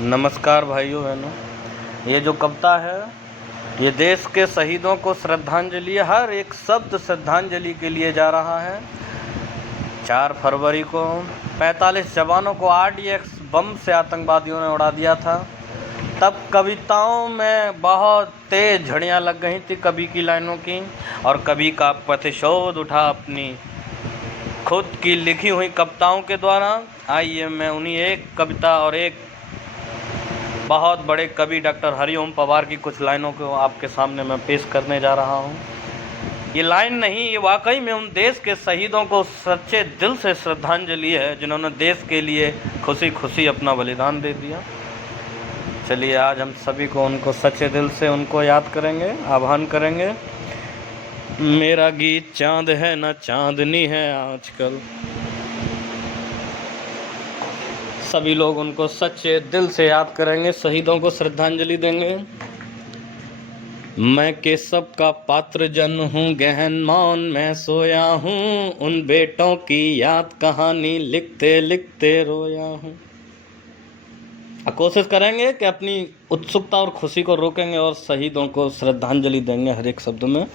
नमस्कार भाइयों बहनों। ये जो कविता है ये देश के शहीदों को श्रद्धांजलि, हर एक शब्द श्रद्धांजलि के लिए जा रहा है। 4 फरवरी को 45 जवानों को RDX बम से आतंकवादियों ने उड़ा दिया था। तब कविताओं में बहुत तेज झड़ियाँ लग गई थी कवि की लाइनों की, और कवि का प्रतिशोध उठा अपनी खुद की लिखी हुई कविताओं के द्वारा। आइए मैं उन्हीं एक कविता और एक बहुत बड़े कवि डॉक्टर हरिओम पवार की कुछ लाइनों को आपके सामने मैं पेश करने जा रहा हूँ। ये लाइन नहीं, ये वाकई में उन देश के शहीदों को सच्चे दिल से श्रद्धांजलि है जिन्होंने देश के लिए खुशी खुशी अपना बलिदान दे दिया। चलिए आज हम सभी को उनको सच्चे दिल से उनको याद करेंगे, आह्वान करेंगे। मेरा गीत चांद है ना चांदनी है आजकल, सभी लोग उनको सच्चे दिल से याद करेंगे, शहीदों को श्रद्धांजलि देंगे। मैं केशव का पात्र जन हूँ, गहन मौन मैं सोया हूँ, उन बेटों की याद कहानी लिखते लिखते रोया हूँ। कोशिश करेंगे कि अपनी उत्सुकता और खुशी को रोकेंगे और शहीदों को श्रद्धांजलि देंगे हर एक शब्द में।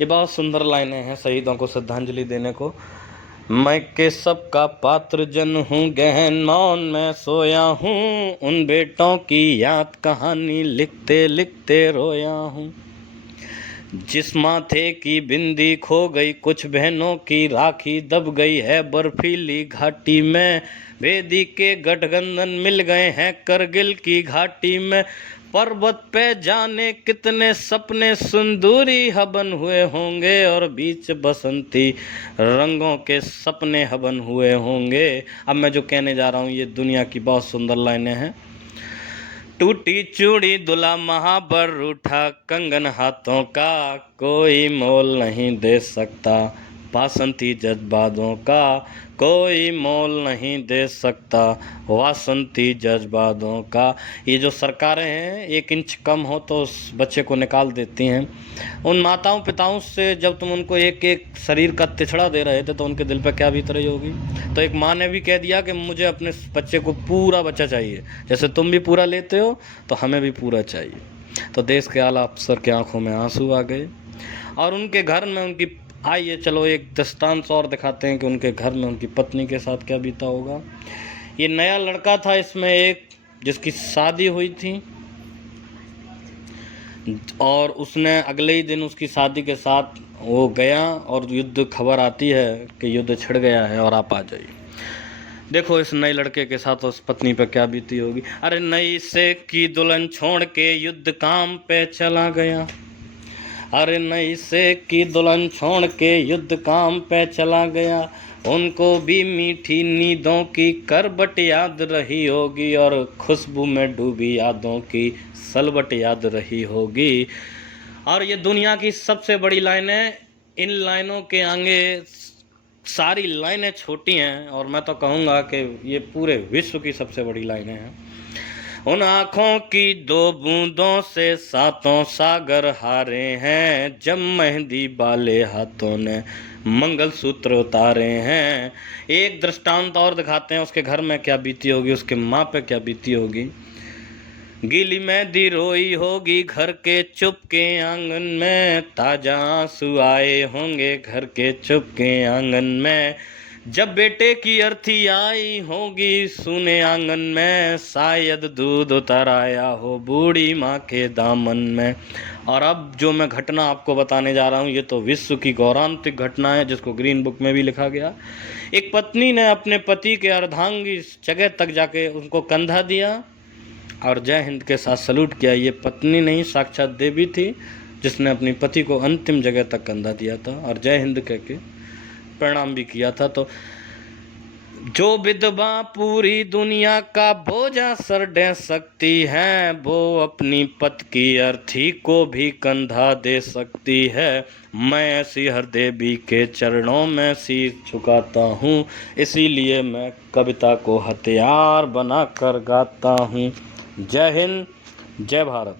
ये बहुत सुंदर लाइनें हैं शहीदों को श्रद्धांजलि देने को। मैं केशव का पात्र जन हूँ, गहन मौन मैं सोया हूँ, उन बेटों की याद कहानी लिखते लिखते रोया हूँ। जिस माथे की बिंदी खो गई, कुछ बहनों की राखी दब गई है बर्फीली घाटी में, बेदी के गठबंधन मिल गए हैं करगिल की घाटी में, पर्वत पे जाने कितने सपने सुंदूरी हवन हुए होंगे, और बीच बसंती रंगों के सपने हवन हुए होंगे। अब मैं जो कहने जा रहा हूँ ये दुनिया की बहुत सुंदर लाइनें हैं। टूटी चूड़ी दुल्हा महाबर रूठा कंगन हाथों का, कोई मोल नहीं दे सकता वासंती जज्बातों का, कोई मोल नहीं दे सकता वासंती जज्बातों का। ये जो सरकारें हैं 1 इंच कम हो तो उस बच्चे को निकाल देती हैं। उन माताओं पिताओं से जब तुम उनको एक एक शरीर का तिछड़ा दे रहे थे तो उनके दिल पर क्या बीत रही होगी। तो एक माँ ने भी कह दिया कि मुझे अपने बच्चे को पूरा बच्चा चाहिए, जैसे तुम भी पूरा लेते हो तो हमें भी पूरा चाहिए। तो देश के आला अफसर के आंखों में आंसू आ गए और उनके घर में उनकी, आइए चलो एक दृष्टांत और दिखाते हैं कि उनके घर में उनकी पत्नी के साथ क्या बीता होगा। ये नया लड़का था इसमें एक, जिसकी शादी हुई थी और उसने अगले ही दिन उसकी शादी के साथ वो गया और युद्ध खबर आती है कि युद्ध छिड़ गया है और आप आ जाइए। देखो इस नए लड़के के साथ उस पत्नी पे क्या बीती होगी। अरे नई से की दुल्हन छोड़ के युद्ध काम पे चला गया, अरे नई से की दुल्हन छोड़ के युद्ध काम पे चला गया, उनको भी मीठी नींदों की करबट याद रही होगी, और खुशबू में डूबी यादों की सलबट याद रही होगी। और ये दुनिया की सबसे बड़ी लाइनें, इन लाइनों के आगे सारी लाइनें छोटी हैं और मैं तो कहूँगा कि ये पूरे विश्व की सबसे बड़ी लाइनें हैं। उन आँखों की 2 बूंदों से 7 सागर हारे हैं, जब मेहंदी वाले हाथों ने मंगलसूत्र उतारे हैं। एक दृष्टांत और दिखाते हैं उसके घर में क्या बीती होगी, उसके माँ पे क्या बीती होगी। गीली मेहंदी रोई होगी घर के चुपके आंगन में, ताजा आंसू आए होंगे घर के चुपके आंगन में, जब बेटे की अर्थी आई होगी सूने आंगन में, शायद दूध उतर आया हो बूढ़ी माँ के दामन में। और अब जो मैं घटना आपको बताने जा रहा हूँ ये तो विश्व की गौरवान्वित घटना है, जिसको ग्रीन बुक में भी लिखा गया। एक पत्नी ने अपने पति के अर्धांगी जगह तक जाके उनको कंधा दिया और जय हिंद के साथ सल्यूट किया। ये पत्नी नहीं, साक्षात देवी थी जिसने अपने पति को अंतिम जगह तक कंधा दिया था और जय हिंद कह के प्रणाम भी किया था। तो जो विधवा पूरी दुनिया का बोझा सर दे सकती है, वो अपनी पति की अर्थी को भी कंधा दे सकती है। मैं ऐसी हर देवी के चरणों में सिर झुकाता हूँ, इसीलिए मैं कविता को हथियार बनाकर गाता हूँ। जय हिंद, जय भारत।